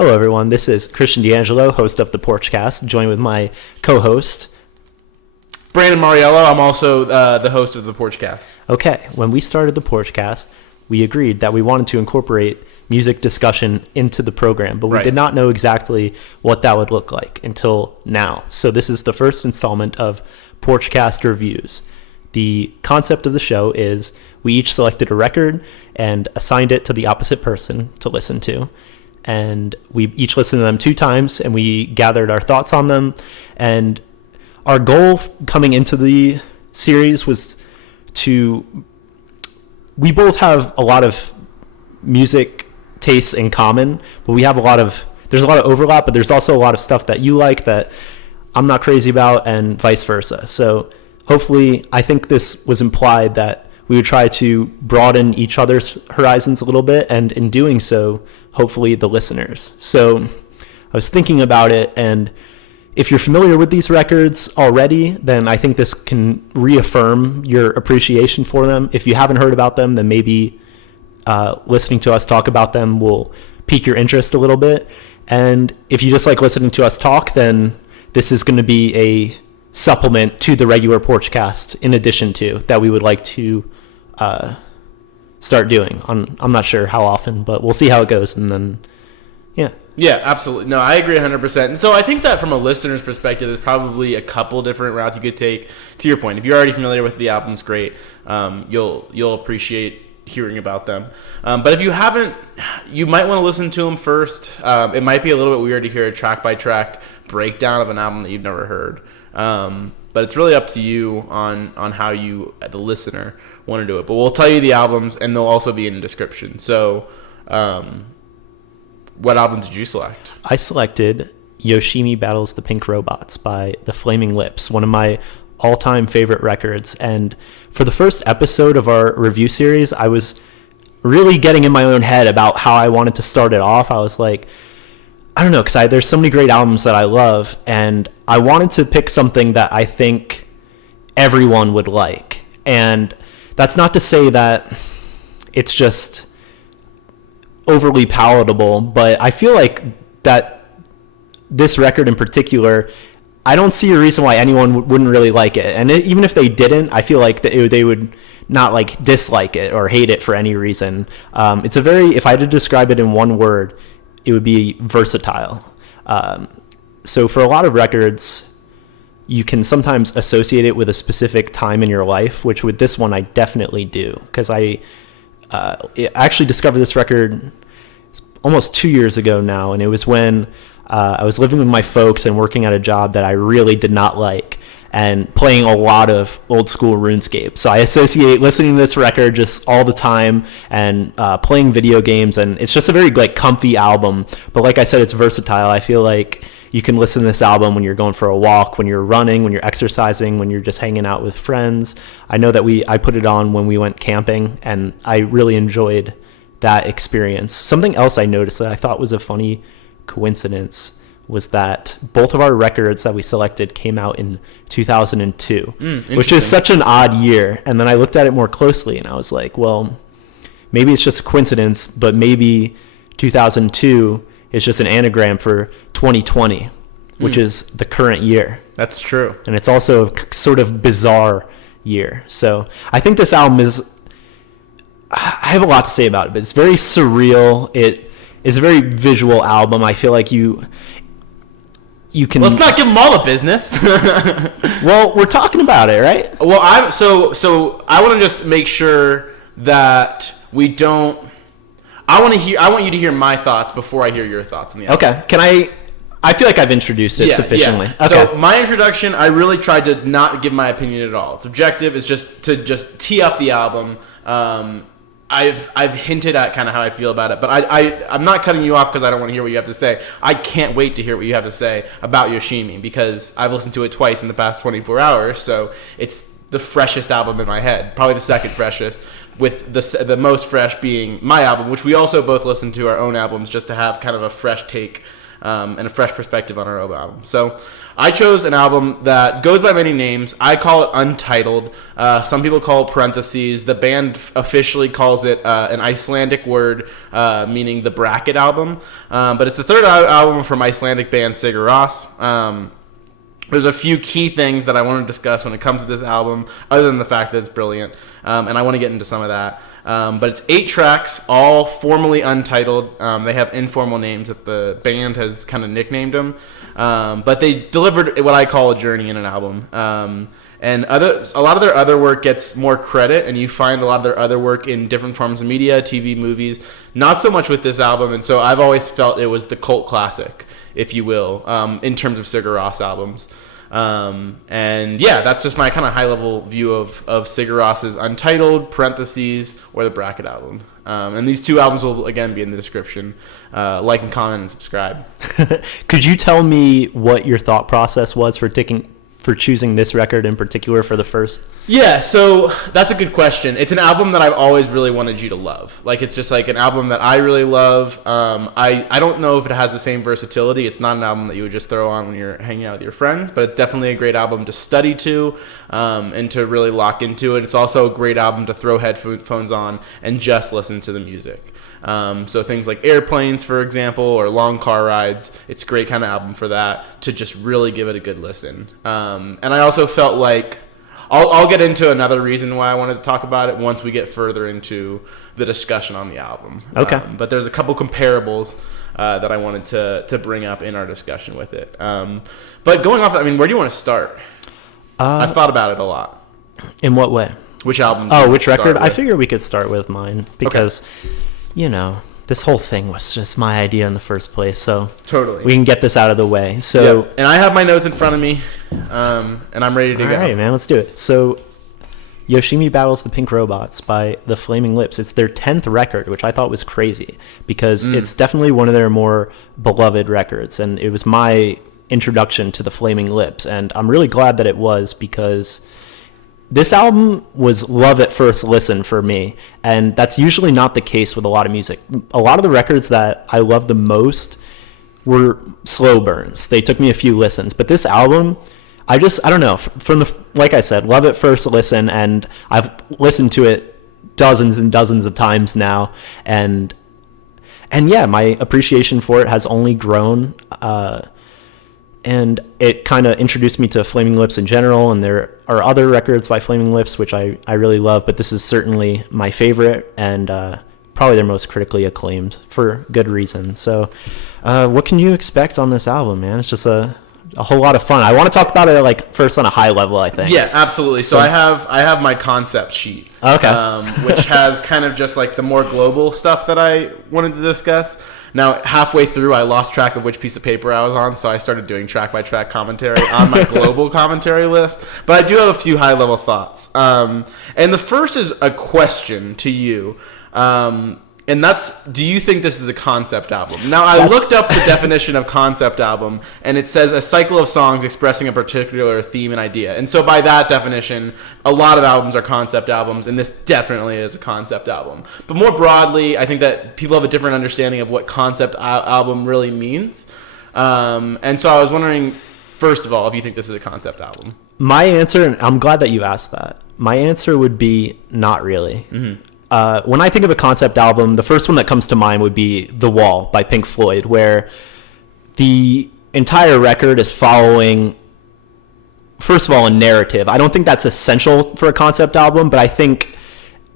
Hello, everyone. This is Christian D'Angelo, host of the Porchcast, joined with my co-host, Brandon Mariello. I'm also the host of the Porchcast. Okay, when we started the Porchcast, we agreed that we wanted to incorporate music discussion into the program, but we did not know exactly what that would look like until now. So this is the first installment of Porchcast Reviews. The concept of the show is we each selected a record and assigned it to the opposite person to listen to. And we each listened to them 2 times, and we gathered our thoughts on them. And our goal coming into the series was we both have a lot of music tastes in common, but there's a lot of overlap, but there's also a lot of stuff that you like that I'm not crazy about, and vice versa. So hopefully, I think this was implied that we would try to broaden each other's horizons a little bit, and in doing so, hopefully the listeners. So I was thinking about it, and if you're familiar with these records already, then I think this can reaffirm your appreciation for them. If you haven't heard about them, then maybe listening to us talk about them will pique your interest a little bit. And if you just like listening to us talk, then this is going to be a supplement to the regular Porchcast in addition to that we would like to start doing. I'm not sure how often, but we'll see how it goes. And then, yeah. Yeah, absolutely. No, I agree 100%. And so I think that from a listener's perspective, there's probably a couple different routes you could take. To your point, if you're already familiar with the albums, great. You'll appreciate hearing about them. But if you haven't, you might want to listen to them first. It might be a little bit weird to hear a track-by-track breakdown of an album that you've never heard. But it's really up to you on how you, the listener, want to do it. But we'll tell you the albums, and they'll also be in the description. So what album did you select? I selected Yoshimi Battles the Pink Robots by The Flaming Lips, one of my all-time favorite records. And for the first episode of our review series, I was really getting in my own head about how I wanted to start it off. I was like, I don't know, because there's so many great albums that I love, and I wanted to pick something that I think everyone would like. And that's not to say that it's just overly palatable, but I feel like that this record in particular, I don't see a reason why anyone wouldn't really like it. And even if they didn't, I feel like they would not like dislike it or hate it for any reason. It's if I had to describe it in one word, it would be versatile. So for a lot of records, you can sometimes associate it with a specific time in your life, which with this one I definitely do, because I actually discovered this record almost 2 years ago now, and it was when I was living with my folks and working at a job that I really did not like, and playing a lot of old school RuneScape. So I associate listening to this record just all the time, and playing video games, and it's just a very comfy album. But like I said, it's versatile. I feel like you can listen to this album when you're going for a walk, when you're running, when you're exercising, when you're just hanging out with friends. I know that I put it on when we went camping, and I really enjoyed that experience. Something else I noticed that I thought was a funny coincidence was that both of our records that we selected came out in 2002, which is such an odd year. And then I looked at it more closely, and I was like, well, maybe it's just a coincidence, but maybe 2002 is just an anagram for 2020, which is the current year. That's true. And it's also a sort of bizarre year. So I think this album I have a lot to say about it, but it's very surreal. It is a very visual album. I feel like you can. Let's not give them all the business. Well, we're talking about it, right? Well, so I want to just make sure that we don't. I want you to hear my thoughts before I hear your thoughts on the album. Okay. I feel like I've introduced it sufficiently. Yeah. Okay. So my introduction, I really tried to not give my opinion at all. It's objective. It's just to tee up the album. I've hinted at kind of how I feel about it, but I'm not cutting you off because I don't want to hear what you have to say. I can't wait to hear what you have to say about Yoshimi, because I've listened to it twice in the past 24 hours, so it's the freshest album in my head, probably the second freshest, with the most fresh being my album, which we also both listened to our own albums just to have kind of a fresh take and a fresh perspective on our own album. So I chose an album that goes by many names. I call it Untitled. Some people call it Parentheses. The band officially calls it an Icelandic word meaning the bracket album. But it's the third album from Icelandic band Sigur Rós. There's a few key things that I want to discuss when it comes to this album, other than the fact that it's brilliant, and I want to get into some of that. But it's 8 tracks, all formally untitled. They have informal names that the band has kind of nicknamed them, but they delivered what I call a journey in an album. And a lot of their other work gets more credit, and you find a lot of their other work in different forms of media, TV, movies. Not so much with this album, and so I've always felt it was the cult classic, if you will, in terms of Sigur Rós albums. And yeah, that's just my kind of high-level view of Sigur Rós's Untitled, Parentheses, or the Bracket album. And these 2 albums will, again, be in the description. Like and comment and subscribe. Could you tell me what your thought process was for choosing this record in particular for the first? Yeah, so that's a good question. It's an album that I've always really wanted you to love. Like, it's just like an album that I really love. I don't know if it has the same versatility. It's not an album that you would just throw on when you're hanging out with your friends, but it's definitely a great album to study to and to really lock into it. It's also a great album to throw headphones on and just listen to the music. So things like airplanes, for example, or long car rides, it's a great kind of album for that, to just really give it a good listen. And I also felt like I'll get into another reason why I wanted to talk about it once we get further into the discussion on the album. Okay. But there's a couple comparables that I wanted to bring up in our discussion with it. But going off, I mean, where do you want to start? I've thought about it a lot. In what way? Which album? Which record? I figure we could start with mine because, this whole thing was just my idea in the first place. So totally, we can get this out of the way. So, and I have my notes in front of me, and I'm ready to go. All right, man, let's do it. So, Yoshimi Battles the Pink Robots by the Flaming Lips. It's their 10th record, which I thought was crazy because it's definitely one of their more beloved records, and it was my introduction to the Flaming Lips, and I'm really glad that it was because this album was love at first listen for me, and that's usually not the case with a lot of music. A lot of the records that I love the most were slow burns. They took me a few listens, but this album, I don't know, like I said, love at first listen, and I've listened to it dozens and dozens of times now, and yeah, my appreciation for it has only grown, and it kind of introduced me to Flaming Lips in general, and there are other records by Flaming Lips which I really love, but this is certainly my favorite and probably their most critically acclaimed for good reason. So what can you expect on this album, man? It's just a whole lot of fun. I want to talk about it like first on a high level, I think. Yeah, absolutely. So I have my concept sheet. Okay. Which has kind of just like the more global stuff that I wanted to discuss. Now, halfway through, I lost track of which piece of paper I was on, so I started doing track-by-track commentary on my global commentary list. But I do have a few high-level thoughts. And the first is a question to you. And that's, do you think this is a concept album? Now, I looked up the definition of concept album, and it says a cycle of songs expressing a particular theme and idea. And so by that definition, a lot of albums are concept albums, and this definitely is a concept album. But more broadly, I think that people have a different understanding of what concept album really means. And so I was wondering, first of all, if you think this is a concept album. My answer, and I'm glad that you asked that, my answer would be not really. Mm-hmm. When I think of a concept album, the first one that comes to mind would be The Wall by Pink Floyd, where the entire record is following, first of all, a narrative. I don't think that's essential for a concept album, but I think,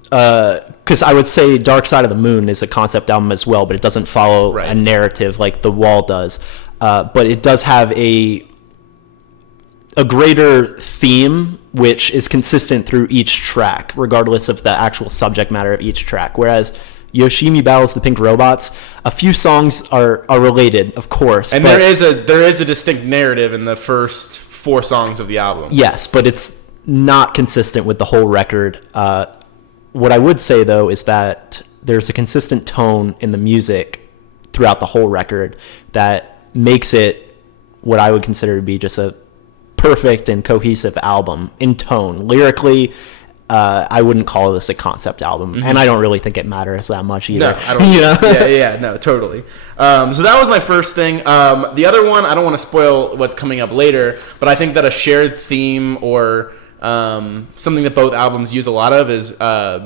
because I would say Dark Side of the Moon is a concept album as well, but it doesn't follow a narrative like The Wall does. But it does have a greater theme, which is consistent through each track, regardless of the actual subject matter of each track. Whereas Yoshimi Battles the Pink Robots, a few songs are related, of course. And there is a distinct narrative in the first 4 songs of the album. Yes, but it's not consistent with the whole record. What I would say, though, is that there's a consistent tone in the music throughout the whole record that makes it what I would consider to be just a perfect and cohesive album in tone, lyrically, I wouldn't call this a concept album, and I don't really think it matters that much either. No, I don't. You know? Yeah, no, totally. So that was my first thing. The other one, I don't want to spoil what's coming up later, but I think that a shared theme or something that both albums use a lot of is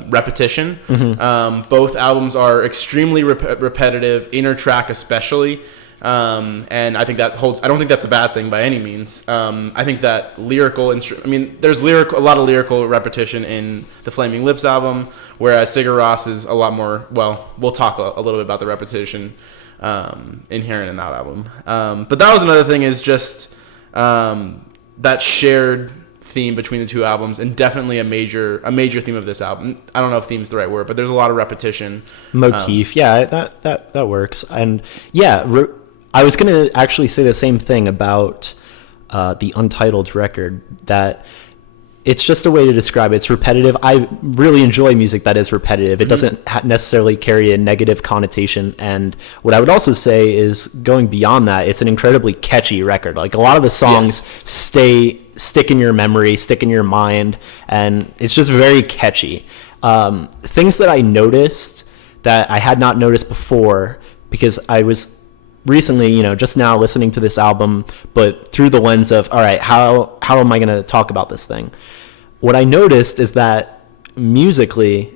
repetition. Both albums are extremely repetitive, inner track especially. And I think that holds. I don't think that's a bad thing by any means. I think that there's a lot of lyrical repetition in the Flaming Lips album, whereas Sigur Rós is a lot more. Well, we'll talk a little bit about the repetition inherent in that album. But that was another thing, is just that shared theme between the two albums, and definitely a major theme of this album. I don't know if theme is the right word, but there's a lot of repetition. Motif, yeah, that works. And yeah, I was going to actually say the same thing about the Untitled record, that it's just a way to describe it. It's repetitive. I really enjoy music that is repetitive. It doesn't necessarily carry a negative connotation. And what I would also say is, going beyond that, it's an incredibly catchy record. Like, a lot of the songs stick in your memory, stick in your mind, and it's just very catchy. Things that I noticed that I had not noticed before, because I was recently, just now listening to this album, but through the lens of, all right, how am I going to talk about this thing? What I noticed is that musically,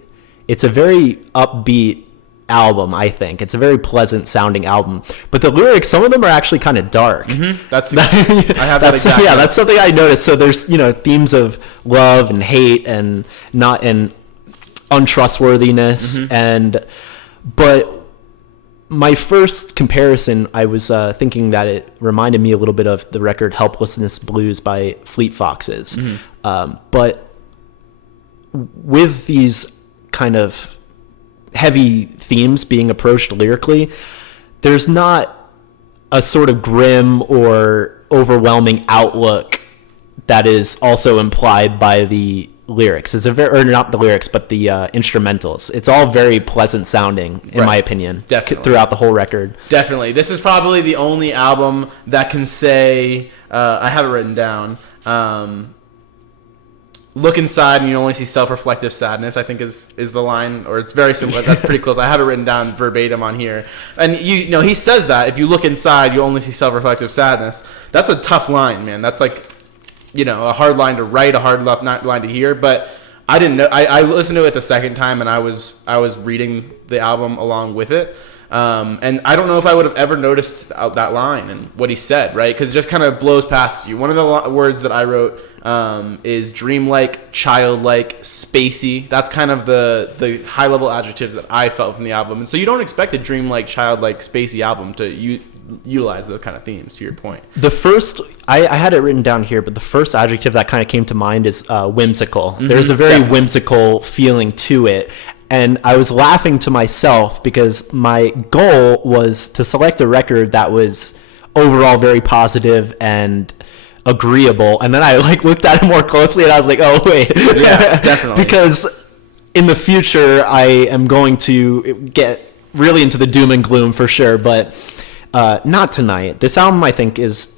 it's a very upbeat album. I think it's a very pleasant sounding album, but the lyrics, some of them are actually kind of dark. I have that exactly. Yeah, that's something I noticed. So there's themes of love and hate and untrustworthiness, but my first comparison, I was thinking that it reminded me a little bit of the record Helplessness Blues by Fleet Foxes. But with these kind of heavy themes being approached lyrically, there's not a sort of grim or overwhelming outlook that is also implied by the lyrics. It's not the lyrics, but the instrumentals. It's all very pleasant sounding, in my opinion. Definitely. Throughout the whole record. Definitely. This is probably the only album that can say, I have it written down, look inside and you only see self-reflective sadness, I think is the line, or it's very similar. That's pretty close. I have it written down verbatim on here. And he says that if you look inside, you only see self-reflective sadness. That's a tough line, man. That's like, a hard line to write, a hard line to hear. But I didn't know. I listened to it the second time, and I was reading the album along with it. And I don't know if I would have ever noticed that line and what he said, right? Because it just kind of blows past you. One of the words that I wrote is dreamlike, childlike, spacey. That's kind of the high-level adjectives that I felt from the album. And so you don't expect a dreamlike, childlike, spacey album to utilize those kind of themes, to your point. The first, I had it written down here, but the first adjective that kind of came to mind is whimsical. There's a very whimsical feeling to it. And I was laughing to myself because my goal was to select a record that was overall very positive and agreeable. And then I looked at it more closely and I was like, oh, wait. Yeah, definitely. Because in the future, I am going to get really into the doom and gloom for sure. But not tonight. This album, I think, is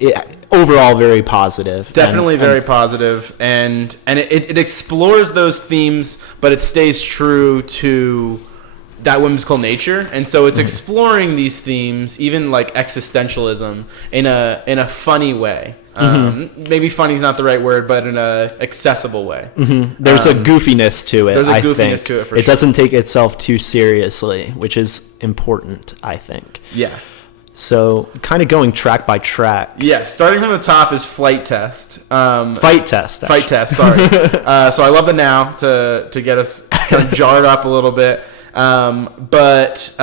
overall very positive. Definitely very positive, and it explores those themes, but it stays true to that whimsical nature. And so it's exploring these themes, even like existentialism, in a funny way. Maybe funny is not the right word, but in a accessible way. There's a goofiness to it. There's a goofiness to it for sure. It doesn't take itself too seriously, which is important, I think. Yeah. So, kind of going track by track. Yeah, starting from the top is Flight Test. Fight Test, actually. Fight Test, sorry. So I love the now to get us kind of jarred up a little bit. But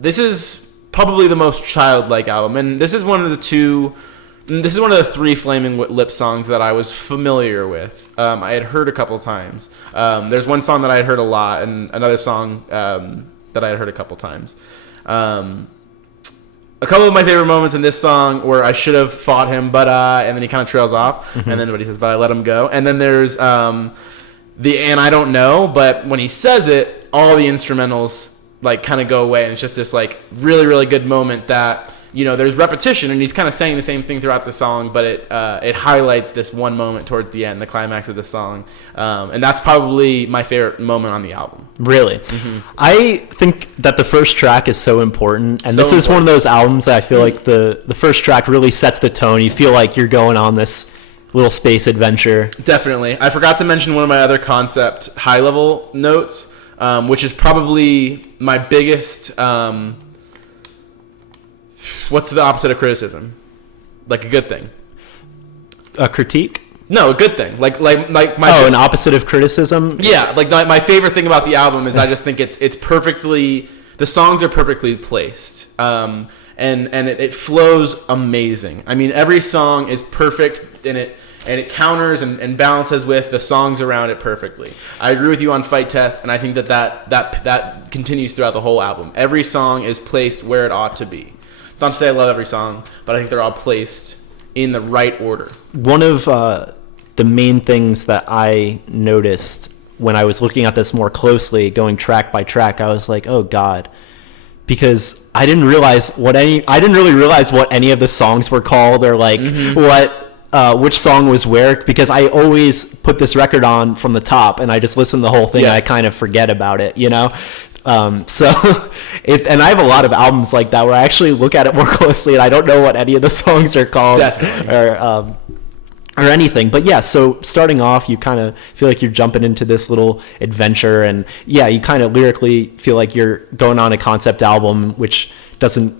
this is probably the most childlike album. And this is one of the three Flaming Lips songs that I was familiar with. I had heard a couple times. There's one song that I had heard a lot, and another song that I had heard a couple times. A couple of my favorite moments in this song were I should have fought him, but and then he kind of trails off, and then what he says, but I let him go. And then there's and I don't know, but when he says it, all the instrumentals kind of go away, and it's just this really, really good moment that there's repetition, and he's kind of saying the same thing throughout the song, but it highlights this one moment towards the end, the climax of the song, and that's probably my favorite moment on the album. Really? I think that the first track is so important, and this is one of those albums that I feel like the first track really sets the tone. You feel like you're going on this little space adventure. Definitely. I forgot to mention one of my other concept high-level notes, which is probably my biggest... what's the opposite of criticism? Like a good thing. A critique? No, a good thing. Like an opposite of criticism? Yeah, like my favorite thing about the album is I just think it's perfectly... The songs are perfectly placed. And it flows amazing. I mean, every song is perfect in it. And it counters and balances with the songs around it perfectly. I agree with you on Fight Test, and I think that continues throughout the whole album. Every song is placed where it ought to be. It's not to say I love every song, but I think they're all placed in the right order. One of the main things that I noticed when I was looking at this more closely, going track by track, I was like, oh God. Because I didn't really realize what any of the songs were called, or like which song was where, because I always put this record on from the top and I just listen to the whole thing and I kind of forget about it, so and I have a lot of albums like that where I actually look at it more closely and I don't know what any of the songs are called. Definitely. or anything. But yeah, so starting off, you kind of feel like you're jumping into this little adventure, and yeah, you kind of lyrically feel like you're going on a concept album, which doesn't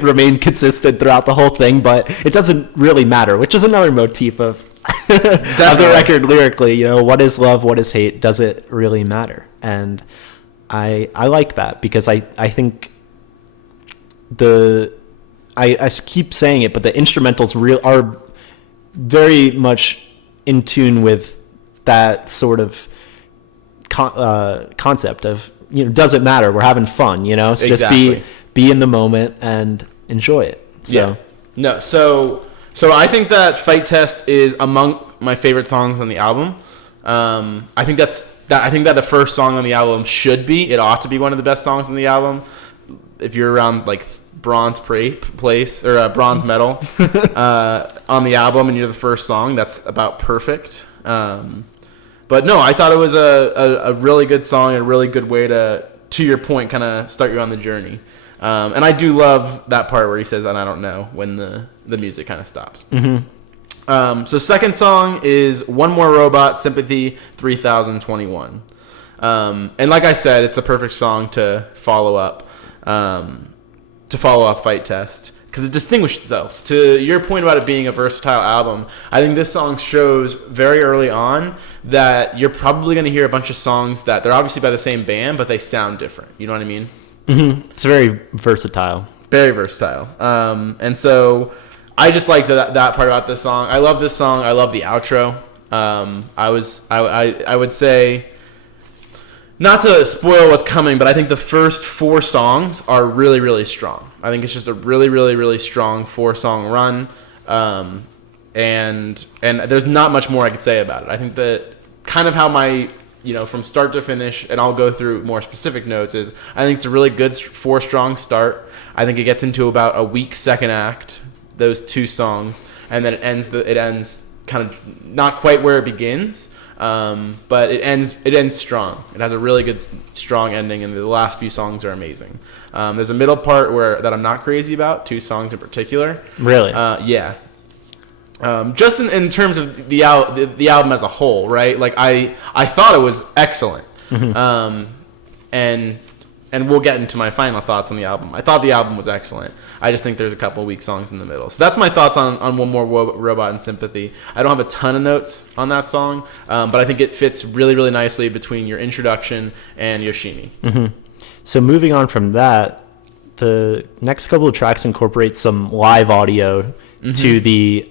remain consistent throughout the whole thing, but it doesn't really matter, which is another motif of the record lyrically. What is love, what is hate, does it really matter? And I like that, because I think I keep saying it, but the instrumentals are very much in tune with that sort of concept of, does it matter? We're having fun, so exactly. Just be in the moment and enjoy it. So. Yeah. No, so I think that Fight Test is among my favorite songs on the album. I think that the first song on the album it ought to be one of the best songs on the album. If you're around like bronze place or bronze medal on the album and you're the first song, that's about perfect. But no, I thought it was a really good song and a really good way to your point, kind of start you on the journey. And I do love that part where he says, and I don't know, when the music kind of stops. Mm-hmm. So second song is One More Robot, Sympathy 3021. And like I said, it's the perfect song to follow up Fight Test, because it distinguished itself. To your point about it being a versatile album, I think this song shows very early on that you're probably going to hear a bunch of songs that they're obviously by the same band, but they sound different. You know what I mean? Mm-hmm. It's very versatile. Very versatile. And so I just liked that part about this song. I love this song. I love the outro. I would say, not to spoil what's coming, but I think the first 4 songs are really, really strong. I think it's just a really, really, really strong 4-song run. And there's not much more I could say about it. I think that kind of how my, from start to finish, and I'll go through more specific notes, is I think it's a really good 4-strong start. I think it gets into about a weak second act, those 2 songs, and then it ends kind of not quite where it begins. But it ends strong. It has a really good, strong ending, and the last few songs are amazing. There's a middle part that I'm not crazy about, 2 songs in particular. Really? Yeah. Just in terms of the album as a whole, right? Like I thought it was excellent. Mm-hmm. And we'll get into my final thoughts on the album. I thought the album was excellent. I just think there's a couple of weak songs in the middle. So that's my thoughts on One More Robot and Sympathy. I don't have a ton of notes on that song, but I think it fits really, really nicely between your introduction and Yoshimi. Mm-hmm. So moving on from that, the next couple of tracks incorporate some live audio to the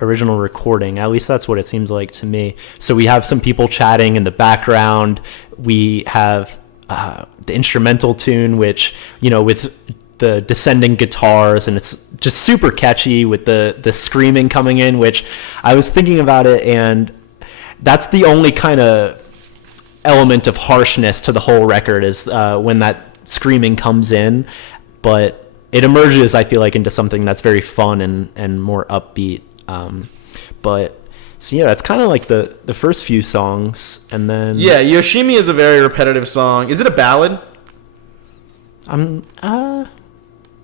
original recording. At least that's what it seems like to me. So we have some people chatting in the background. We have the instrumental tune, which, with the descending guitars, and it's just super catchy with the screaming coming in, which I was thinking about it, and that's the only kind of element of harshness to the whole record is when that screaming comes in. But it emerges, I feel like, into something that's very fun and more upbeat. But so yeah, that's kind of like the first few songs, and then Yoshimi is a very repetitive song. Is it a ballad? I'm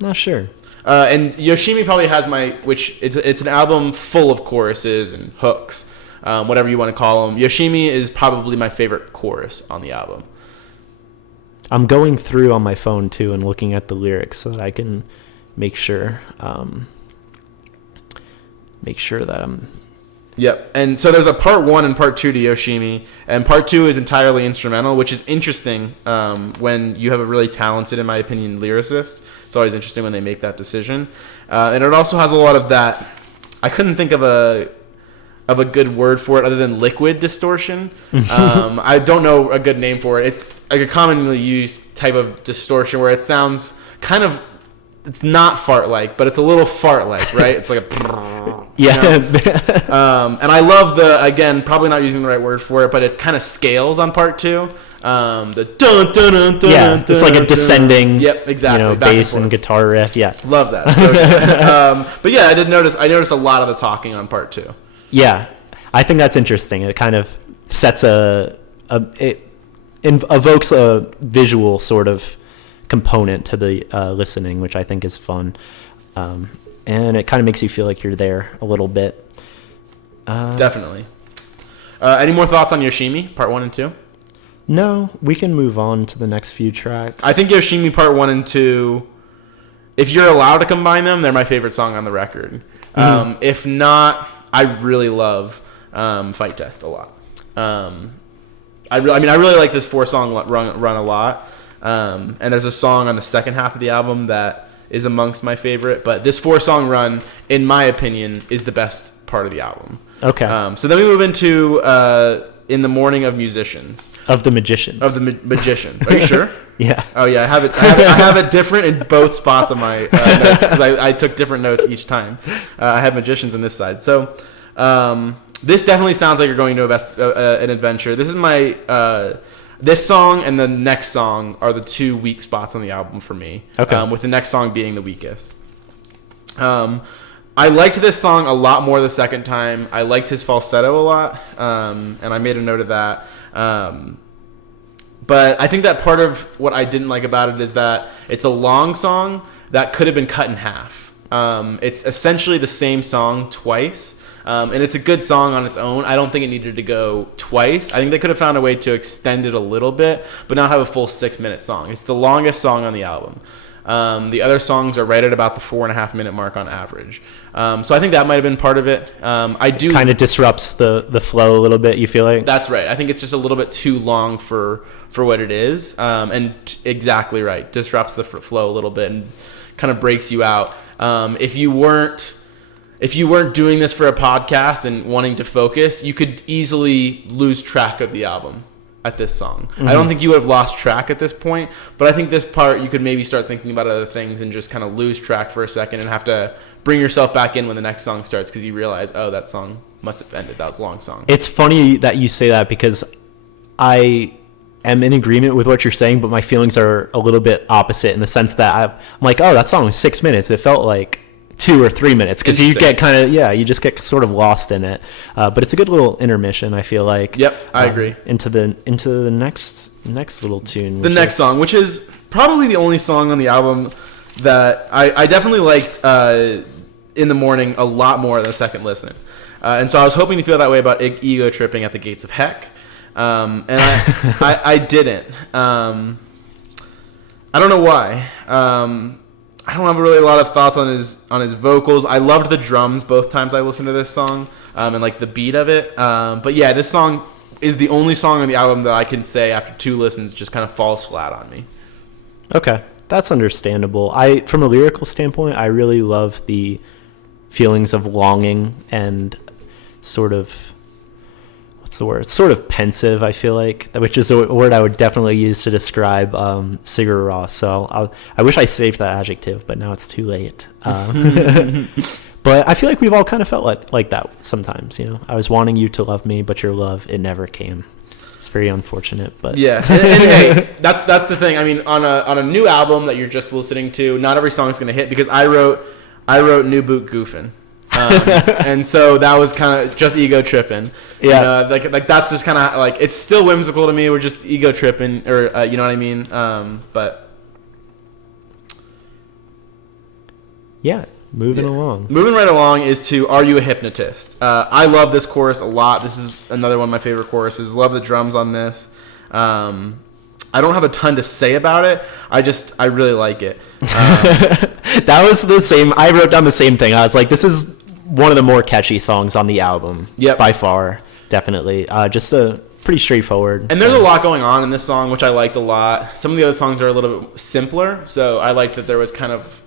not sure. And Yoshimi probably has which it's an album full of choruses and hooks, whatever you want to call them. Yoshimi is probably my favorite chorus on the album. I'm going through on my phone too and looking at the lyrics so that I can make sure that I'm. Yep. And so there's a part 1 and part 2 to Yoshimi, and part 2 is entirely instrumental, which is interesting when you have a really talented, in my opinion, lyricist. It's always interesting when they make that decision. And it also has a lot of that. I couldn't think of a good word for it other than liquid distortion. I don't know a good name for it. It's like a commonly used type of distortion where it sounds kind of, it's not fart-like, but it's a little fart-like, right? It's like a... Yeah. You know? And I love again, probably not using the right word for it, but it kind of scales on part 2. The dun dun dun dun. Yeah, it's like a descending. Yep, exactly. Bass and guitar riff. Yeah, love that. So good. But yeah, I noticed a lot of the talking on part 2. Yeah, I think that's interesting. It kind of sets it evokes a visual sort of component to the listening, which I think is fun. And it kind of makes you feel like you're there a little bit. Definitely. Any more thoughts on Yoshimi, part 1 and 2? No, we can move on to the next few tracks. I think Yoshimi part 1 and 2, if you're allowed to combine them, they're my favorite song on the record. Mm-hmm. If not, I really love Fight Test a lot. I really like this 4-song run a lot. And there's a song on the second half of the album that is amongst my favorite. But this 4-song run, in my opinion, is the best part of the album. Okay. So then we move into In the Morning of Musicians. Of the Magicians. Of the Magicians. Are you sure? Yeah. Oh yeah, I have it different in both spots of my notes because I took different notes each time. I have Magicians on this side. So this definitely sounds like you're going to an adventure. This is my this song and the next song are the 2 weak spots on the album for me. Okay. With the next song being the weakest. I liked this song a lot more the second time. I liked his falsetto a lot, and I made a note of that. But I think that part of what I didn't like about it is that it's a long song that could have been cut in half. It's essentially the same song twice, and it's a good song on its own. I don't think it needed to go twice. I think they could have found a way to extend it a little bit, but not have a full 6-minute song. It's the longest song on the album. The other songs are right at about the 4.5-minute mark on average. So I think that might have been part of it. It kind of disrupts the flow a little bit, you feel like? That's right. I think it's just a little bit too long for what it is. Exactly right. Disrupts the flow a little bit and kind of breaks you out. If you weren't doing this for a podcast and wanting to focus, you could easily lose track of the album at this song. Mm-hmm. I don't think you would have lost track at this point, but I think this part you could maybe start thinking about other things and just kind of lose track for a second and have to bring yourself back in when the next song starts because you realize, oh, that song must have ended. That was a long song. It's funny that you say that because I am in agreement with what you're saying, but my feelings are a little bit opposite in the sense that I'm like, oh, that song was 6 minutes. It felt like 2 or 3 minutes because you get you just get sort of lost in it. But it's a good little intermission, I feel like. Yep, I agree. Into the next little tune. The next song, which is probably the only song on the album that I definitely liked In the Morning a lot more than the second listen. And so I was hoping to feel that way about Ego Tripping at the Gates of Heck. And I didn't. I don't know why. I don't have really a lot of thoughts on his vocals. I loved the drums both times I listened to this song, and like the beat of it. But yeah, this song is the only song on the album that I can say after 2 listens just kind of falls flat on me. Okay, that's understandable. From a lyrical standpoint, I really love the feelings of longing and sort of, what's the word? It's sort of pensive, I feel like, which is a word I would definitely use to describe Sigur Rós. So I wish I saved that adjective, but now it's too late. But I feel like we've all kind of felt like that sometimes. You know, I was wanting you to love me, but your love, it never came. It's very unfortunate, but yeah. And hey, that's the thing. I mean, on a new album that you're just listening to, not every song is going to hit, because I wrote New Boot Goofin'. And so that was kind of just ego tripping. Yeah. Like that's just kind of like, it's still whimsical to me. We're just ego tripping, or you know what I mean? But yeah, moving along. Moving right along is to Are You a Hypnotist? I love this chorus a lot. This is another one of my favorite choruses. Love the drums on this. I don't have a ton to say about it. I really like it. That was the same. I wrote down the same thing. I was like, this is one of the more catchy songs on the album. Yep. By far, definitely. Just a pretty straightforward. And there's a lot going on in this song, which I liked a lot. Some of the other songs are a little bit simpler, so I liked that there was kind of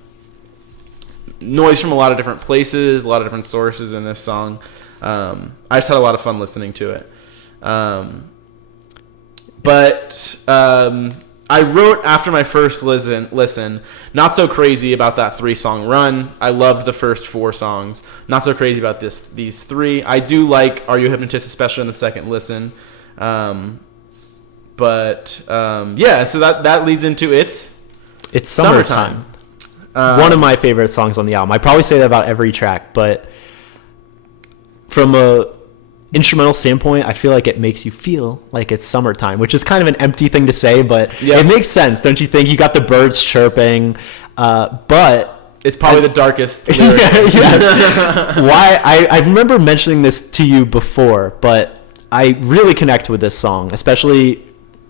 noise from a lot of different places, a lot of different sources in this song. I just had a lot of fun listening to it. I wrote after my first listen, not so crazy about that 3-song run. I loved the first 4 songs. Not so crazy about these 3. I do like Are You a Hypnotist, especially on the second listen. Yeah, so that leads into It's Summertime. One of my favorite songs on the album. I probably say that about every track, but from a instrumental standpoint, I feel like it makes you feel like it's summertime, which is kind of an empty thing to say, but it makes sense, don't you think? You got the birds chirping, but it's probably the darkest lyric. Yes. Why I remember mentioning this to you before, but I really connect with this song, especially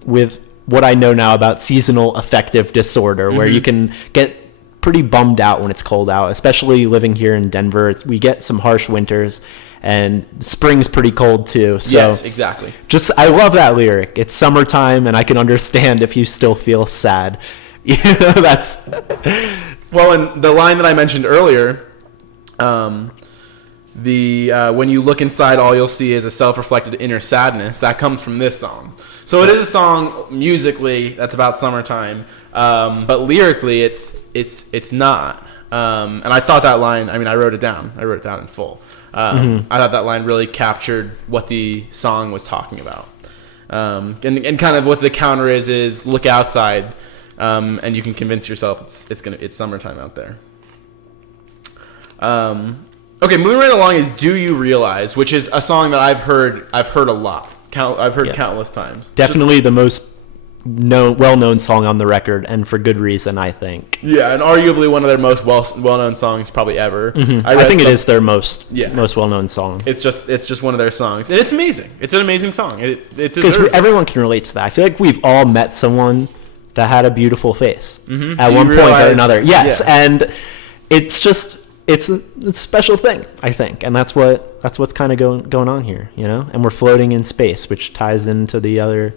with what I know now about seasonal affective disorder, where you can get pretty bummed out when it's cold out, especially living here in Denver. We get some harsh winters, and spring's pretty cold too. So yes, exactly. I love that lyric. It's summertime, and I can understand if you still feel sad. That's well, and the line that I mentioned earlier, when you look inside, all you'll see is a self-reflected inner sadness. That comes from this song. So it is a song musically that's about summertime, but lyrically it's not. And I thought that line. I mean, I wrote it down. I wrote it down in full. I thought that line really captured what the song was talking about, and kind of what the counter is look outside, and you can convince yourself it's summertime out there. Okay, moving right along is Do You Realize, which is a song that I've heard a lot. I've heard countless times. Definitely the most well-known song on the record, and for good reason, I think. Yeah, and arguably one of their most well-known songs probably ever. I think it is their most well-known song. It's just one of their songs, and it's amazing. It's an amazing song. Because everyone can relate to that. I feel like we've all met someone that had a beautiful face at one point or another. Yes, and it's a special thing, I think, and that's what's kind of going on here, And we're floating in space, which ties into the other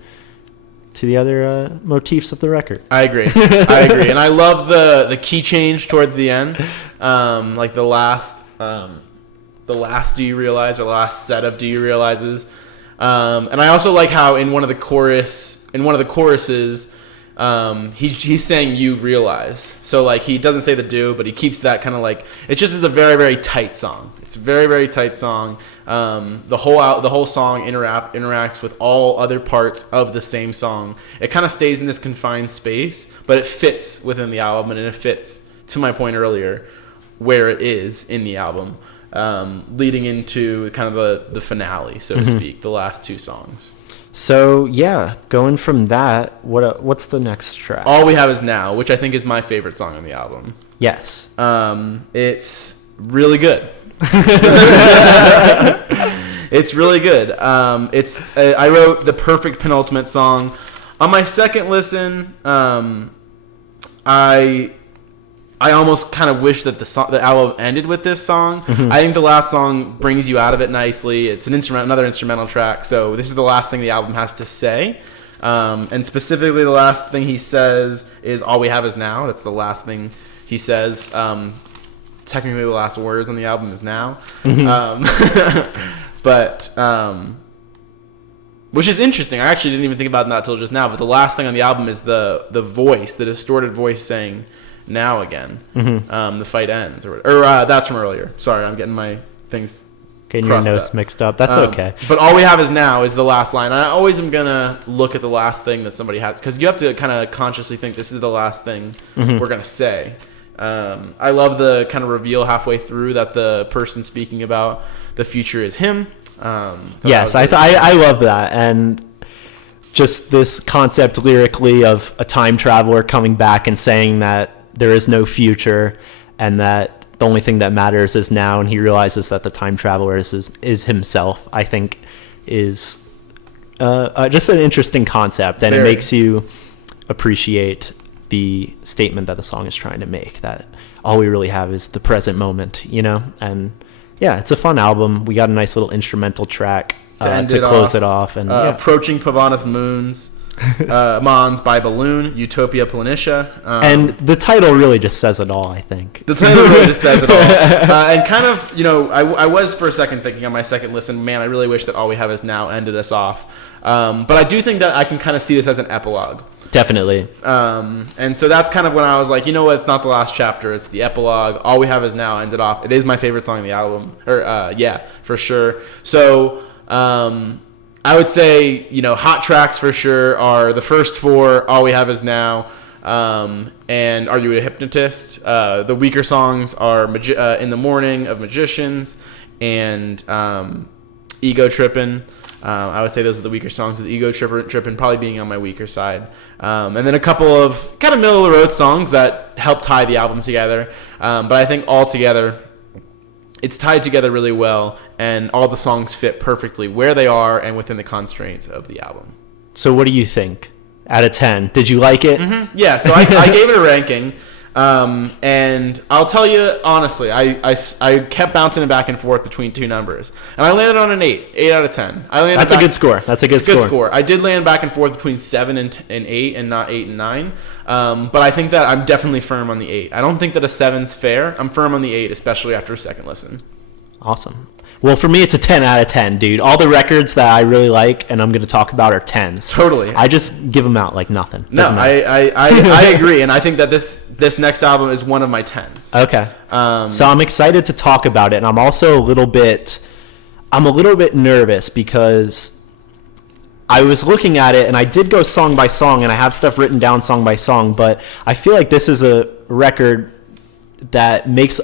motifs of the record. I agree, and I love the key change toward the end, like the last Do You Realize, or the last set of Do You Realizes, and I also like how in one of the choruses. He's saying you realize, so like he doesn't say the do, but he keeps that kind of like it's a very, very tight song. It's a very, very tight song. The whole song interacts with all other parts of the same song. It kind of stays in this confined space, but it fits within the album, and it fits, to my point earlier, where it is in the album, leading into kind of the finale, so to speak, the last 2 songs. So yeah, going from that, what's the next track? All We Have Is Now, which I think is my favorite song on the album. Yes. It's really good. It's really good. I wrote the perfect penultimate song. On my second listen, I almost kind of wish that the album ended with this song. I think the last song brings you out of it nicely. It's another instrumental track. So this is the last thing the album has to say. And specifically the last thing he says is All We Have Is Now. That's the last thing he says. Technically the last words on the album is now. Which is interesting. I actually didn't even think about that until just now. But the last thing on the album is the voice, the distorted voice saying now again. The fight ends, or that's from earlier. Sorry, I'm getting my things Getting your notes up. mixed up. That's okay. But all we have is now is the last line. I always am going to look at the last thing that somebody has, because you have to kind of consciously think this is the last thing we're going to say. I love the kind of reveal halfway through that the person speaking about the future is him. Yes, I love that. And just this concept lyrically of a time traveler coming back and saying that there is no future and that the only thing that matters is now, and he realizes that the time traveler is himself, I think is just an interesting concept, and it makes you appreciate the statement that the song is trying to make, that all we really have is the present moment, and yeah, it's a fun album. We got a nice little instrumental track to close it off, and Approaching Pavanas Moons, Mons by Balloon, Utopia Planitia. And the title really just says it all, I think. The title really just says it all. And kind of, I was for a second thinking on my second listen, man, I really wish that All We Have Is Now ended us off. But I do think that I can kind of see this as an epilogue. Definitely. And so that's kind of when I was like, you know what, it's not the last chapter, it's the epilogue. All We Have Is Now ends it off. It is my favorite song on the album. Yeah, for sure. So, I would say, hot tracks for sure are the first four, All We Have Is Now, and Are You a Hypnotist? The weaker songs are In the Morning of Magicians and Ego Trippin'. I would say those are the weaker songs, with Ego Trippin' probably being on my weaker side. And then a couple of kind of middle-of-the-road songs that help tie the album together. But I think all together, it's tied together really well, and all the songs fit perfectly where they are and within the constraints of the album. So what do you think out of 10? Did you like it? Mm-hmm. Yeah, so I gave it a ranking, and I'll tell you honestly, I kept bouncing it back and forth between two numbers, and I landed on an 8 out of 10. That's a good score. That's a good score. I did land back and forth between 7 and 8, and not 8 and 9. But I think that I'm definitely firm on the 8. I don't think that a 7's fair. I'm firm on the 8, especially after a second listen. Awesome. Well, for me, it's a 10 out of 10, dude. All the records that I really like and I'm going to talk about are 10s. Totally. I just give them out like nothing. No, I agree, and I think that this next album is one of my 10s. Okay. So I'm excited to talk about it, and I'm also a little bit nervous because I was looking at it, and I did go song by song, and I have stuff written down song by song, but I feel like this is a record that makes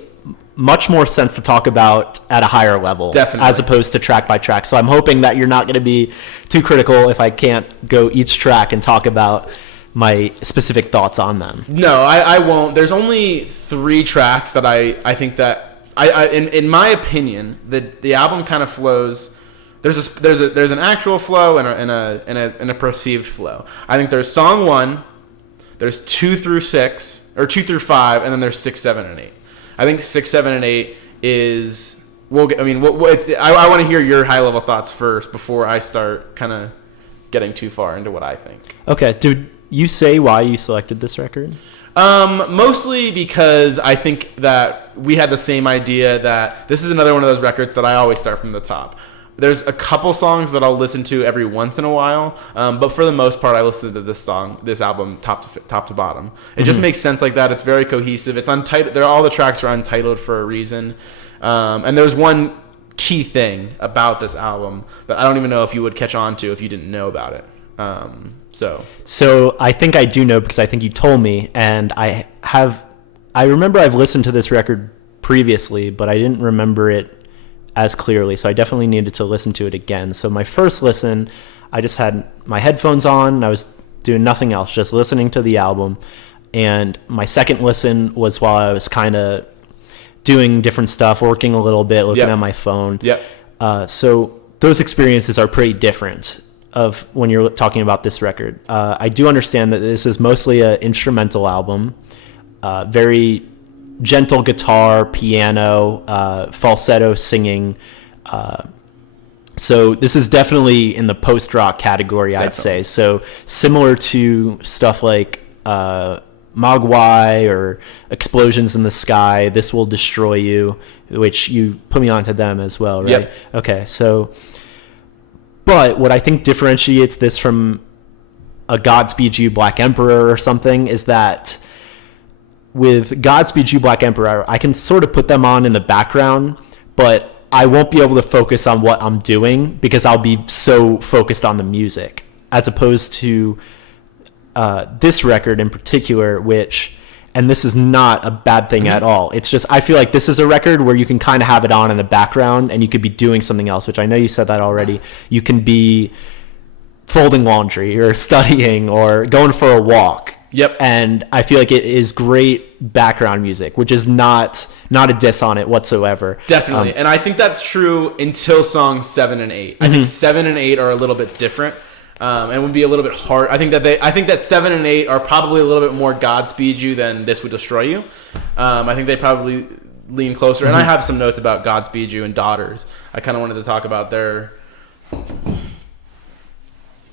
much more sense to talk about at a higher level. Definitely. As opposed to track by track. So I'm hoping that you're not going to be too critical if I can't go each track and talk about my specific thoughts on them. No, I won't. There's only 3 tracks that I think that in my opinion, the album kind of flows. There's an actual flow and a perceived flow. I think there's song 1, there's 2 through 6, or 2 through 5, and then there's 6, 7, and 8. I think 6, 7, and 8 is. I want to hear your high level thoughts first before I start kind of getting too far into what I think. Okay, did you say why you selected this record? Mostly because I think that we had the same idea that this is another one of those records that I always start from the top. There's a couple songs that I'll listen to every once in a while, but for the most part, I listen to this album, top to bottom. It just makes sense like that. It's very cohesive. It's untitled. All the tracks are untitled for a reason. And there's one key thing about this album that I don't even know if you would catch on to if you didn't know about it. So I think I do know because I think you told me, and I remember I've listened to this record previously, but I didn't remember it as clearly, so I definitely needed to listen to it again. So my first listen, I just had my headphones on, and I was doing nothing else, just listening to the album. And my second listen was while I was kind of doing different stuff, working a little bit, looking at my phone. So those experiences are pretty different of when you're talking about this record. I do understand that this is mostly an instrumental album, very gentle guitar, piano, falsetto singing. So this is definitely in the post-rock category, I'd say. So similar to stuff like Mogwai or Explosions in the Sky, This Will Destroy You, which you put me onto them as well, right? Yep. Okay, so... But what I think differentiates this from a Godspeed You Black Emperor or something is that with Godspeed You Black Emperor, I can sort of put them on in the background, but I won't be able to focus on what I'm doing because I'll be so focused on the music, as opposed to this record in particular, which, and this is not a bad thing at all. It's just, I feel like this is a record where you can kind of have it on in the background and you could be doing something else, which I know you said that already. You can be folding laundry or studying or going for a walk. Yep. And I feel like it is great background music, which is not a diss on it whatsoever. Definitely. And I think that's true until songs 7 and 8. I think 7 and 8 are a little bit different. And would be a little bit hard. I think that 7 and 8 are probably a little bit more Godspeed You than This Would Destroy You. I think they probably lean closer. And I have some notes about Godspeed You and Daughters. I kind of wanted to talk about their...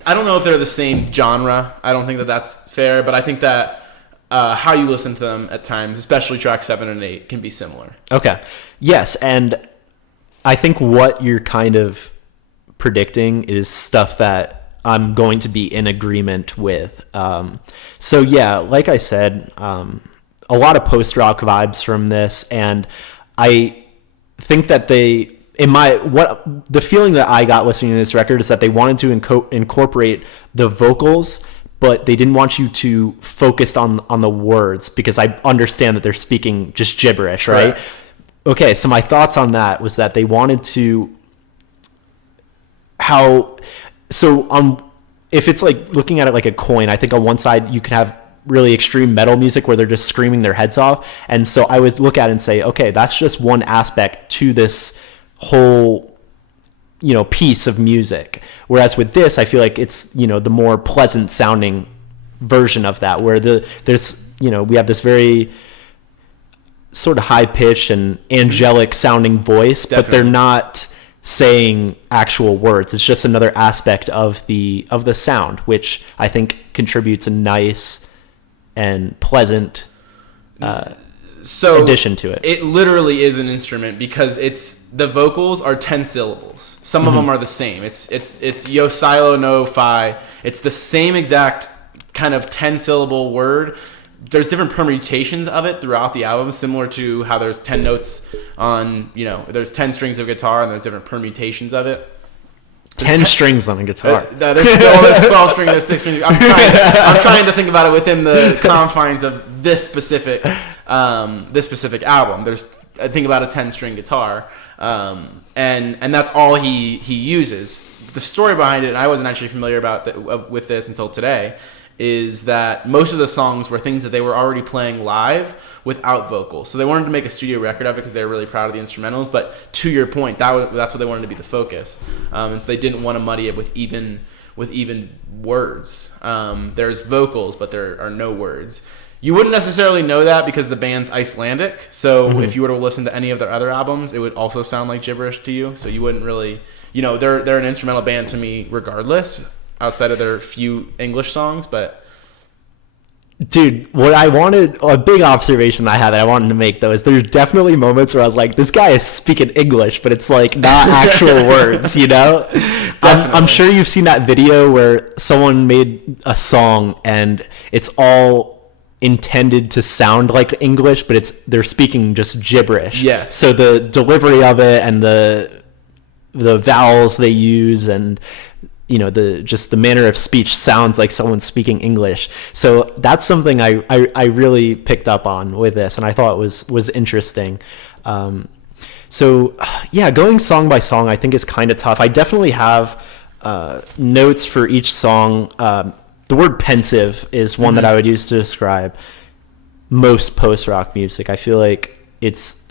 I don't know if they're the same genre. I don't think that that's fair, but I think that how you listen to them at times, especially track 7 and 8, can be similar. Okay. Yes, and I think what you're kind of predicting is stuff that I'm going to be in agreement with. So yeah, like I said, a lot of post-rock vibes from this, and I think that the feeling that I got listening to this record is that they wanted to incorporate the vocals, but they didn't want you to focus on the words, because I understand that they're speaking just gibberish, right? Correct. Okay, so my thoughts on that was that they wanted to if it's like looking at it like a coin, I think on one side you could have really extreme metal music where they're just screaming their heads off, and so I would look at it and say, okay, that's just one aspect to this whole piece of music. Whereas with this, I feel like it's the more pleasant sounding version of that, where there's we have this very sort of high pitched and angelic sounding voice. Definitely. But they're not saying actual words. It's just another aspect of the sound, which I think contributes a nice and pleasant addition to it. It literally is an instrument, because the vocals are 10 syllables. Some of them are the same. It's yo silo no fi. It's the same exact kind of 10 syllable word. There's different permutations of it throughout the album, similar to how there's 10 notes on, there's 10 strings of guitar and there's different permutations of it. 10 strings on a guitar. There's 12 strings, there's 6 strings. I'm trying to think about it within the confines of this specific album. I think about a 10-string guitar, and that's all he uses. The story behind it, and I wasn't actually familiar with this until today, is that most of the songs were things that they were already playing live without vocals. So they wanted to make a studio record of it because they were really proud of the instrumentals. But to your point, that's what they wanted to be the focus. And so they didn't want to muddy it with even words. There's vocals, but there are no words. You wouldn't necessarily know that because the band's Icelandic. So if you were to listen to any of their other albums, it would also sound like gibberish to you. So you wouldn't really, they're an instrumental band to me regardless, outside of their few English songs. But dude, a big observation I had that I wanted to make, though, is there's definitely moments where I was like, this guy is speaking English, but it's like not actual words, I'm sure you've seen that video where someone made a song and it's all intended to sound like English, but they're speaking just gibberish. Yes. So the delivery of it and the vowels they use and the manner of speech sounds like someone speaking English. So that's something I really picked up on with this, and I thought was interesting. So yeah, going song by song I think is kind of tough. I definitely have notes for each song. The word pensive is one that I would use to describe most post-rock music. I feel like it's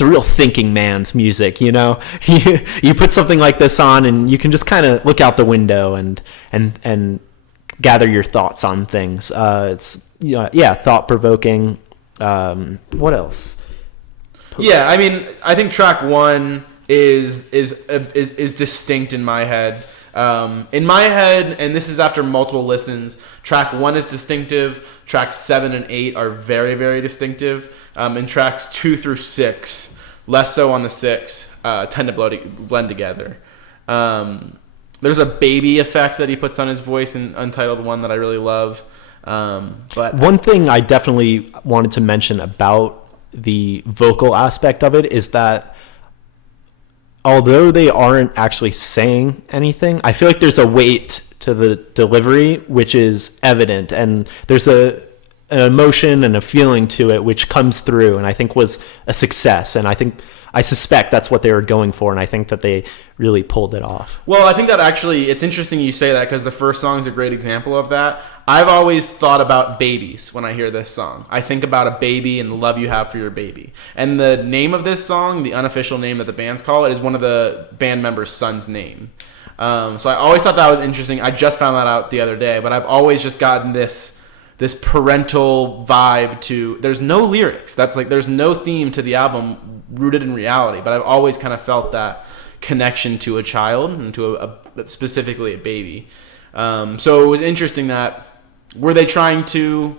a real thinking man's music, you put something like this on and you can just kind of look out the window and gather your thoughts on things. It's thought-provoking. What else? Yeah, I mean, I think track 1 is distinct in my head. And this is after multiple listens, track 1 is distinctive. Tracks 7 and 8 are very, very distinctive. And tracks 2 through 6, less so on the 6, tend to blend together. There's a baby effect that he puts on his voice in Untitled 1 that I really love. But one thing I definitely wanted to mention about the vocal aspect of it is that although they aren't actually saying anything, I feel like there's a weight to the delivery which is evident, and there's an emotion and a feeling to it which comes through, and I think was a success. And I suspect that's what they were going for, and I think that they really pulled it off. Well, I think that actually, it's interesting you say that, because the first song is a great example of that. I've always thought about babies when I hear this song. I think about a baby and the love you have for your baby. And the name of this song, the unofficial name that the band's call it, is one of the band members' son's name. So I always thought that was interesting. I just found that out the other day, but I've always just gotten this parental vibe to, there's no lyrics. That's like, there's no theme to the album rooted in reality, but I've always kind of felt that connection to a child and to specifically a baby. So it was interesting that, were they trying to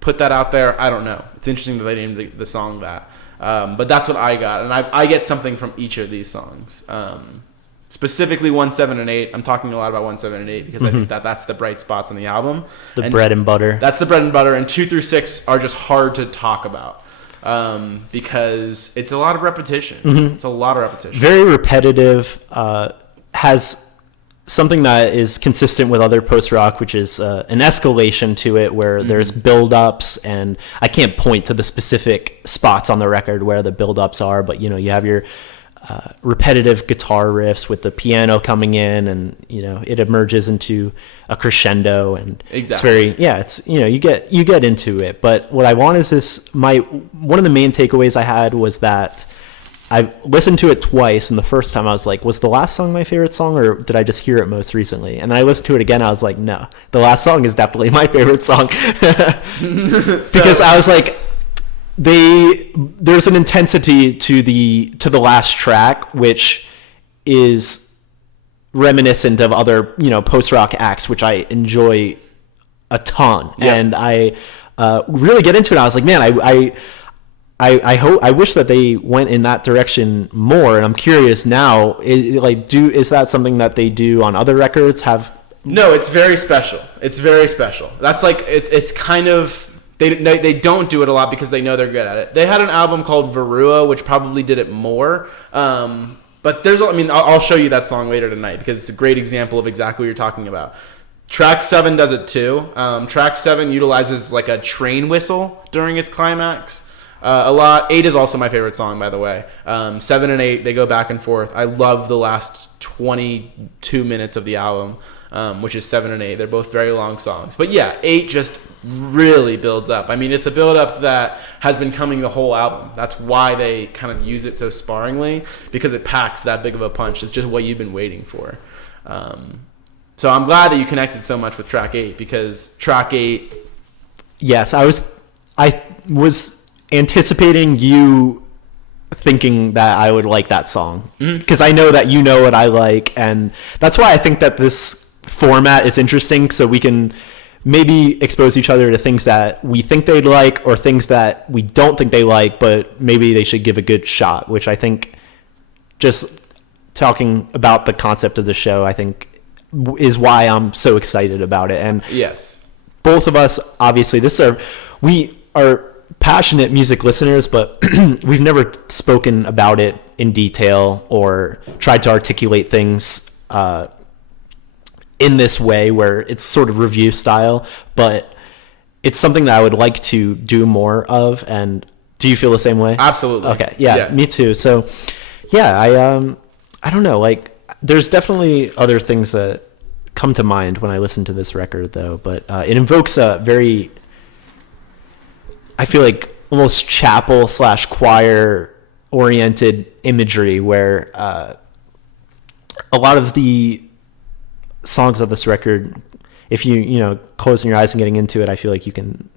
put that out there? I don't know. It's interesting that they named the song that. But that's what I got. And I get something from each of these songs. Specifically 1, 7, and 8. I'm talking a lot about 1, 7, and 8 because I think that's the bright spots on the album. The bread and butter. That's the bread and butter. And 2 through 6 are just hard to talk about because it's a lot of repetition. It's a lot of repetition. Very repetitive. Has something that is consistent with other post-rock, which is an escalation to it where there's build-ups, and I can't point to the specific spots on the record where the build-ups are, but you have your repetitive guitar riffs with the piano coming in, and it emerges into a crescendo, and it's very it's you get into it. But what I want is one of the main takeaways I had was that I listened to it twice, and the first time I was like, was the last song my favorite song, or did I just hear it most recently? And then I listened to it again, I was like, no, the last song is definitely my favorite song. Because I was like, there's an intensity to the last track which is reminiscent of other post-rock acts, which I enjoy a ton. And I really get into it. I was like, man, I wish that they went in that direction more, and I'm curious now. Is that something that they do on other records? No, it's very special. It's very special. That's like it's kind of they don't do it a lot because they know they're good at it. They had an album called Verua, which probably did it more. But I'll show you that song later tonight because it's a great example of exactly what you're talking about. Track 7 does it too. Track 7 utilizes like a train whistle during its climax. A lot. 8 is also my favorite song, by the way. 7 and 8, they go back and forth. I love the last 22 minutes of the album, which is 7 and 8. They're both very long songs. But yeah, 8 just really builds up. I mean, it's a build-up that has been coming the whole album. That's why they kind of use it so sparingly, because it packs that big of a punch. It's just what you've been waiting for. So I'm glad that you connected so much with track 8, because track 8... Yes, I was anticipating you thinking that I would like that song, because I know that you know what I like, and that's why I think that this format is interesting, so we can maybe expose each other to things that we think they'd like or things that we don't think they like, but maybe they should give a good shot, which I think, just talking about the concept of the show, I think is why I'm so excited about it. And yes, both of us, obviously, we are passionate music listeners, but we've never spoken about it in detail or tried to articulate things in this way where it's sort of review style, but it's something that I would like to do more of. And do you feel the same way? Absolutely. Okay. Yeah. Me too. So yeah, I don't know, like there's definitely other things that come to mind when I listen to this record though, but it invokes a very, I feel like almost chapel / choir oriented imagery where a lot of the songs of this record, if you closing your eyes and getting into it, I feel like you can,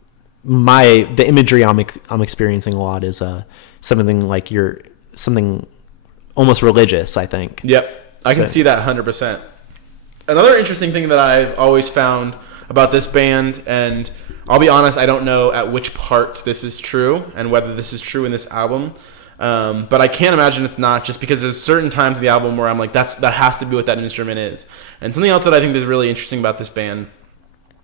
the imagery I'm experiencing a lot is something almost religious, I think. Yep. I can see that 100%. Another interesting thing that I've always found about this band, and I'll be honest, I don't know at which parts this is true and whether this is true in this album, but I can't imagine it's not, just because there's certain times in the album where I'm like, that has to be what that instrument is. And something else that I think is really interesting about this band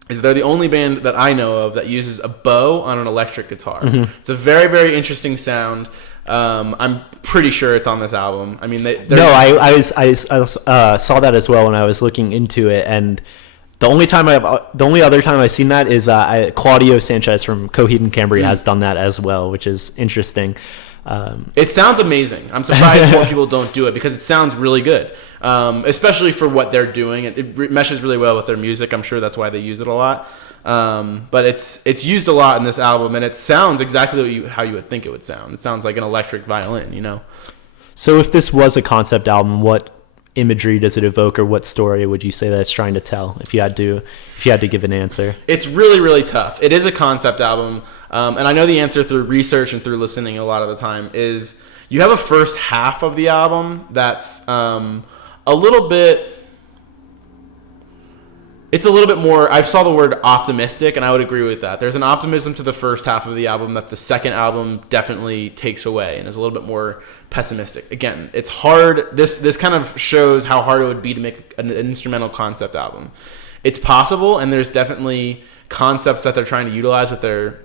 is they're the only band that I know of that uses a bow on an electric guitar. Mm-hmm. It's a very, very interesting sound. I'm pretty sure it's on this album. I mean, I saw that as well when I was looking into it, and the only other time I've seen that is Claudio Sanchez from Coheed and Cambria has done that as well, which is interesting. It sounds amazing. I'm surprised more people don't do it because it sounds really good, especially for what they're doing. It meshes really well with their music. I'm sure that's why they use it a lot. But it's used a lot in this album, and it sounds exactly how you would think it would sound. It sounds like an electric violin, you know? So if this was a concept album, what imagery does it evoke, or what story would you say that it's trying to tell, if you had to give an answer? It's really, really tough. It is a concept album, and I know the answer through research and through listening a lot of the time is you have a first half of the album that's a little bit... It's a little bit more, I saw the word optimistic, and I would agree with that. There's an optimism to the first half of the album that the second album definitely takes away and is a little bit more pessimistic. Again, it's hard. This kind of shows how hard it would be to make an instrumental concept album. It's possible, and there's definitely concepts that they're trying to utilize with their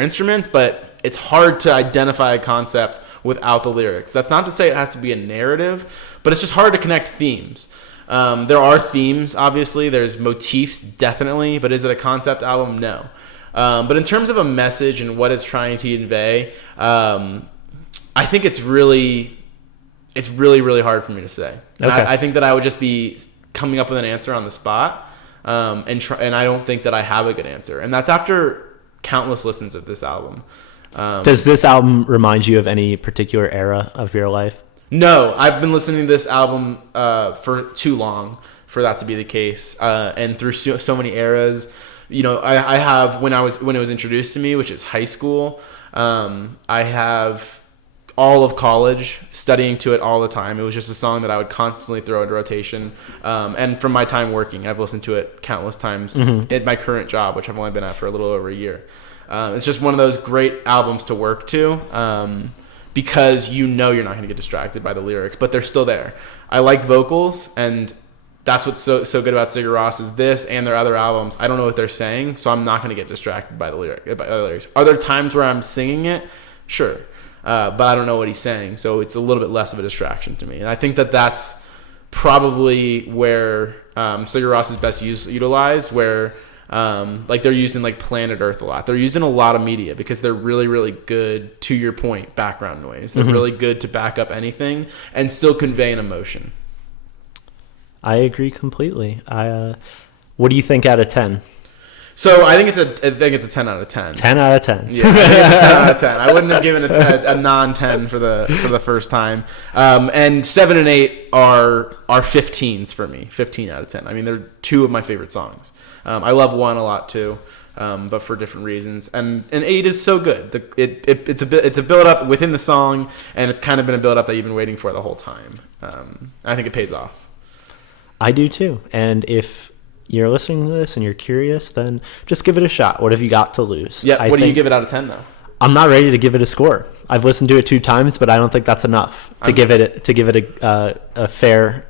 instruments, but it's hard to identify a concept without the lyrics. That's not to say it has to be a narrative, but it's just hard to connect themes. There are themes, obviously. There's motifs, definitely. But is it a concept album? No. But in terms of a message and what it's trying to convey, I think it's really, really hard for me to say. And okay. I think that I would just be coming up with an answer on the spot, and I don't think that I have a good answer. And that's after countless listens of this album. Does this album remind you of any particular era of your life? No, I've been listening to this album for too long for that to be the case, and through so many eras. You know, I have when it was introduced to me, which is high school. I have all of college studying to it all the time. It was just a song that I would constantly throw into rotation. And from my time working, I've listened to it countless times at my current job, which I've only been at for a little over a year. It's just one of those great albums to work to. Because you know you're not going to get distracted by the lyrics, but they're still there. I like vocals, and that's what's so good about Sigur Rós is this and their other albums. I don't know what they're saying, so I'm not going to get distracted by the lyrics. Are there times where I'm singing it? Sure. But I don't know what he's saying, so it's a little bit less of a distraction to me. And I think that that's probably where Sigur Rós is best utilized, where... like they're used in like Planet Earth a lot. They're used in a lot of media because they're really, really good, to your point, background noise. They're really good to back up anything and still convey an emotion. I agree completely. What do you think out of 10? So I think it's a 10 out of 10. 10 out of 10. Yeah, I think it's a 10 out of 10. I wouldn't have given a non-10 for the first time. And 7 and 8 are 15s for me. 15 out of 10. I mean, they're two of my favorite songs. I love 1 a lot too, but for different reasons. And 8 is so good. It's a build up within the song, and it's kind of been a build up that you've been waiting for the whole time. I think it pays off. I do too. And if you're listening to this and you're curious, then just give it a shot. What have you got to lose? Yeah. What do you give it out of 10 though? I'm not ready to give it a score. I've listened to it 2 times, but I don't think that's enough to give it a fair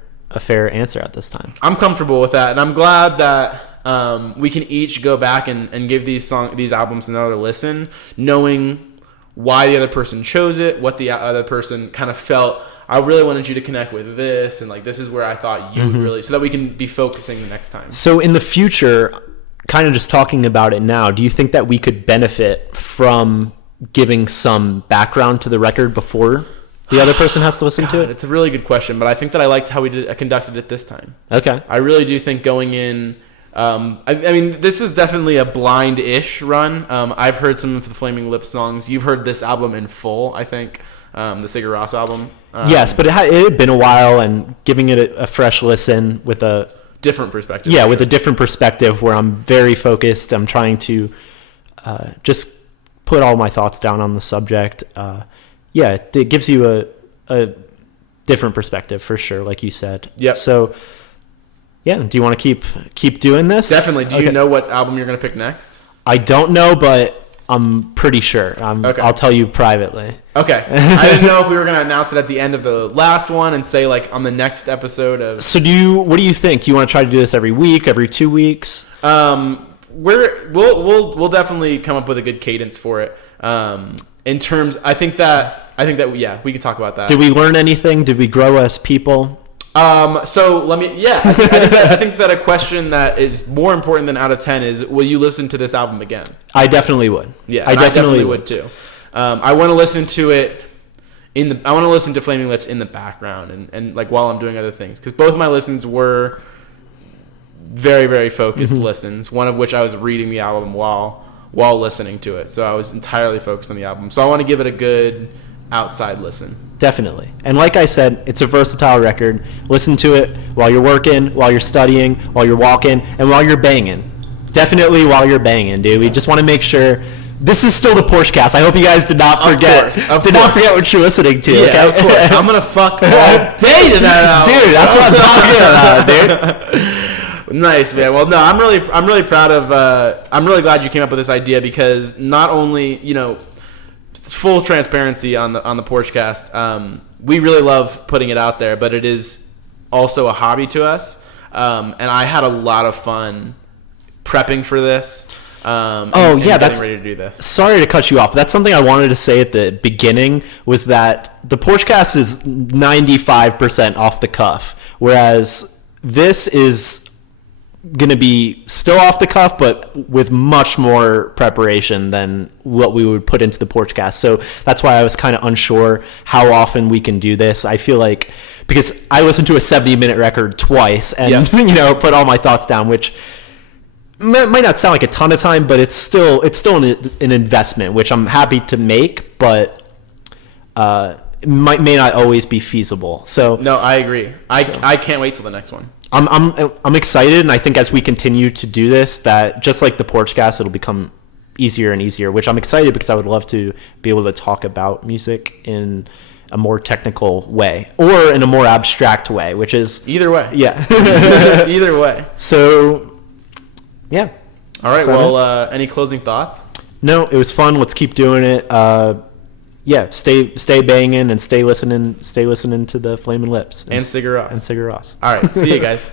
answer at this time. I'm comfortable with that, and I'm glad that we can each go back and give these albums another listen, knowing why the other person chose it, what the other person kind of felt. I really wanted you to connect with this, and like this is where I thought you would really, so that we can be focusing the next time. So in the future, kind of just talking about it now, do you think that we could benefit from giving some background to the record before the other person has to listen to it? It's a really good question, but I think that I liked how we conducted it this time. Okay. I really do think going in, I mean, this is definitely a blind-ish run. I've heard some of the Flaming Lips songs. You've heard this album in full, I think, the Sigur Rós album. Yes, but it had been a while, and giving it a fresh listen with a different perspective. Yeah, with a different perspective where I'm very focused. I'm trying to just put all my thoughts down on the subject. Yeah, it gives you a different perspective for sure, like you said. Yep. So, yeah, do you want to keep doing this? Definitely. Do you know what album you're going to pick next? I don't know, but I'm pretty sure. Okay. I'll tell you privately. Okay. I didn't know if we were going to announce it at the end of the last one and say like on the next episode of. So what do you think? You want to try to do this every week, every 2 weeks? We'll definitely come up with a good cadence for it. in terms, I think that yeah, we could talk about that. Did we learn anything? Did we grow as people? So let me, I think that a question that is more important than out of 10 is, will you listen to this album again? I definitely would. Yeah, I definitely would too. I want to listen to it I want to listen to Flaming Lips in the background and like while I'm doing other things, because both of my listens were very, very focused listens, one of which I was reading the album while listening to it. So I was entirely focused on the album. So I want to give it a good outside listen. Definitely. And like I said, it's a versatile record. Listen to it while you're working, while you're studying, while you're walking, and while you're banging. Definitely while you're banging, dude. We just want to make sure this is still the Porchcast. I hope you guys did not forget. Not forget what you're listening to. Yeah, okay? Of course. I'm gonna fuck all day to that album. Dude, that's what I'm talking about, dude. Nice, man. Well, no, I'm really proud of. I'm really glad you came up with this idea, because not only, full transparency on the Porchcast, we really love putting it out there, but it is also a hobby to us, and I had a lot of fun prepping for this. That's ready to do this. Sorry to cut you off, but that's something I wanted to say at the beginning, was that the Porchcast is 95% off the cuff, whereas this is going to be still off the cuff, but with much more preparation than what we would put into the Porchcast. So that's why I was kind of unsure how often we can do this. I feel like, because I listened to a 70-minute record twice and put all my thoughts down, which might not sound like a ton of time, but it's still an investment, which I'm happy to make, but may not always be feasible. So no, I agree. I can't wait till the next one. I'm excited, and I think as we continue to do this, that just like the Porchcast, it'll become easier and easier, which I'm excited, because I would love to be able to talk about music in a more technical way or in a more abstract way, which is either way. Yeah. Either way. So yeah. All right. Well, any closing thoughts? No, it was fun. Let's keep doing it. Stay banging and stay listening to the Flamin' Lips and Sigur Rós. And Sigur Rós. All right. See you guys.